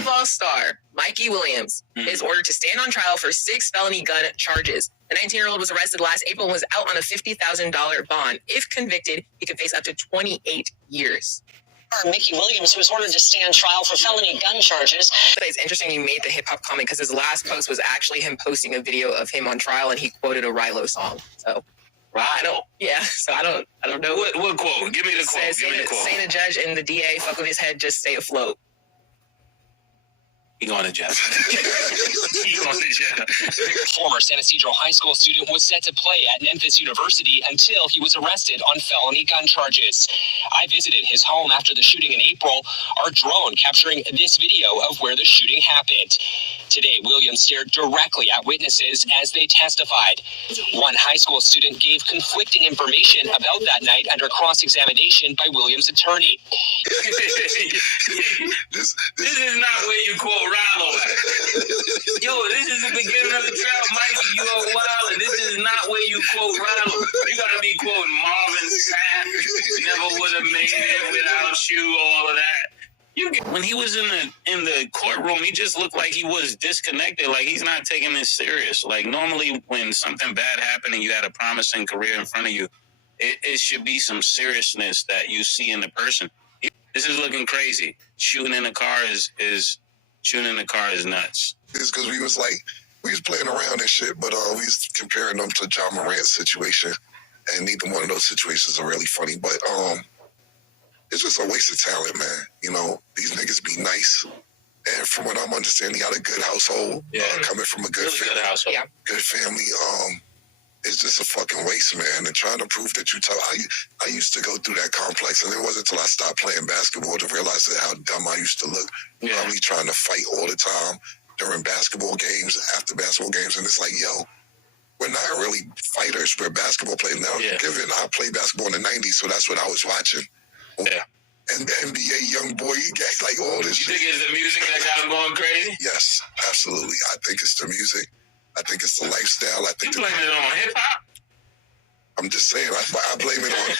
basketball star Mikey Williams is ordered to stand on trial for 6 felony gun charges. The 19-year-old was arrested last April and was out on a $50,000 bond. If convicted, he could face up to 28 years. Mikey Williams was ordered to stand trial for felony gun charges. It's interesting you made the hip-hop comment because his last post was actually him posting a video of him on trial, and he quoted a Rilo song. So I don't know. What quote? Give me the quote. Say the judge and the DA fuck with his head, just stay afloat. He going to jail. He going to jail. Former San Ysidro High School student was set to play at Memphis University until he was arrested on felony gun charges. I visited his home after the shooting in April, our drone capturing this video of where the shooting happened. Today, Williams stared directly at witnesses as they testified. One high school student gave conflicting information about that night under cross-examination by Williams' attorney. This is not where you quote Rilo at. Yo, this is the beginning of the trial, Mikey. You are wild, and this is not where you quote Rilo. You gotta be quoting Marvin Sapp. Never would have made it without you. All of that. When he was in the courtroom, he just looked like he was disconnected. Like he's not taking this serious. Like normally, when something bad happened and you had a promising career in front of you, it should be some seriousness that you see in the person. This is looking crazy. Shooting in the car is nuts. It's because we was playing around and shit, but we was comparing them to John Morant's situation, and neither one of those situations are really funny. But it's just a waste of talent, man. You know, these niggas be nice, and from what I'm understanding, out of a good household, coming from a good family, good family. It's just a fucking waste, man. And trying to prove that you tough. I used to go through that complex, and it wasn't until I stopped playing basketball to realize how dumb I used to look. Probably trying to fight all the time during basketball games, after basketball games, and it's like, yo, we're not really fighters. We're basketball players now. Given I played basketball in the '90s, so that's what I was watching. Yeah. And the NBA young boy, like all this shit. You think it's the music that got him going crazy? Yes, absolutely. I think it's the music. I think it's the lifestyle. I think you blame it on hip hop. I'm just saying. I blame it on.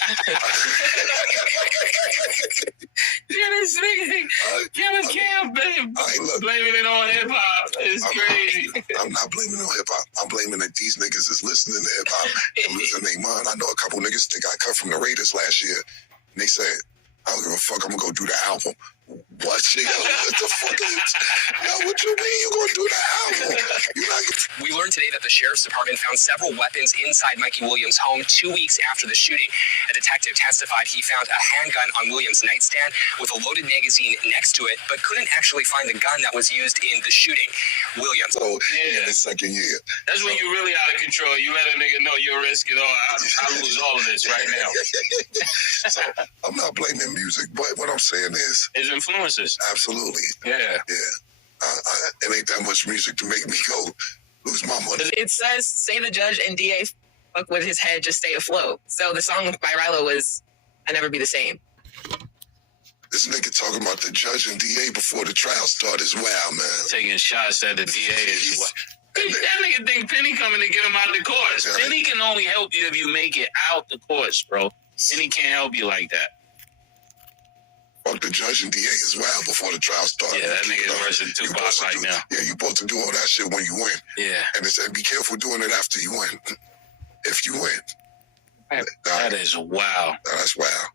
Blaming it on hip hop. It's crazy. I'm not blaming it on hip hop. I'm blaming that these niggas is listening to hip hop and losing their mind. I know a couple niggas that got cut from the Raiders last year, and they said, I don't give a fuck, I'm gonna go do the album. What, nigga? What the fuck is it? Yo, what you mean you gonna do the album? We learned today that the Sheriff's Department found several weapons inside Mikey Williams' home 2 weeks after the shooting. A detective testified he found a handgun on Williams' nightstand with a loaded magazine next to it, but couldn't actually find the gun that was used in the shooting. Williams. So, in the second year. That's when you're really out of control. You let a nigga know you're risking all. I lose all of this right now. So, I'm not blaming music, but what I'm saying is... It's influences. Absolutely. Yeah. It ain't that much music to make me go lose my money. It says, say the judge and DA fuck with his head, just stay afloat. So the song by Rilo was I Never Be the Same. This nigga talking about the judge and DA before the trial started is wild, man. Taking shots at the DA is what. That nigga think Penny coming to get him out of the courts. Yeah, Penny can only help you if you make it out the courts, bro. Penny can't help you like that. Fuck the judge and DA as well before the trial started. Yeah, that nigga is rushing Tupac right now. Yeah, you supposed to do all that shit when you win. Yeah. And it said, be careful doing it after you win. If you win. That is wow. That's wow.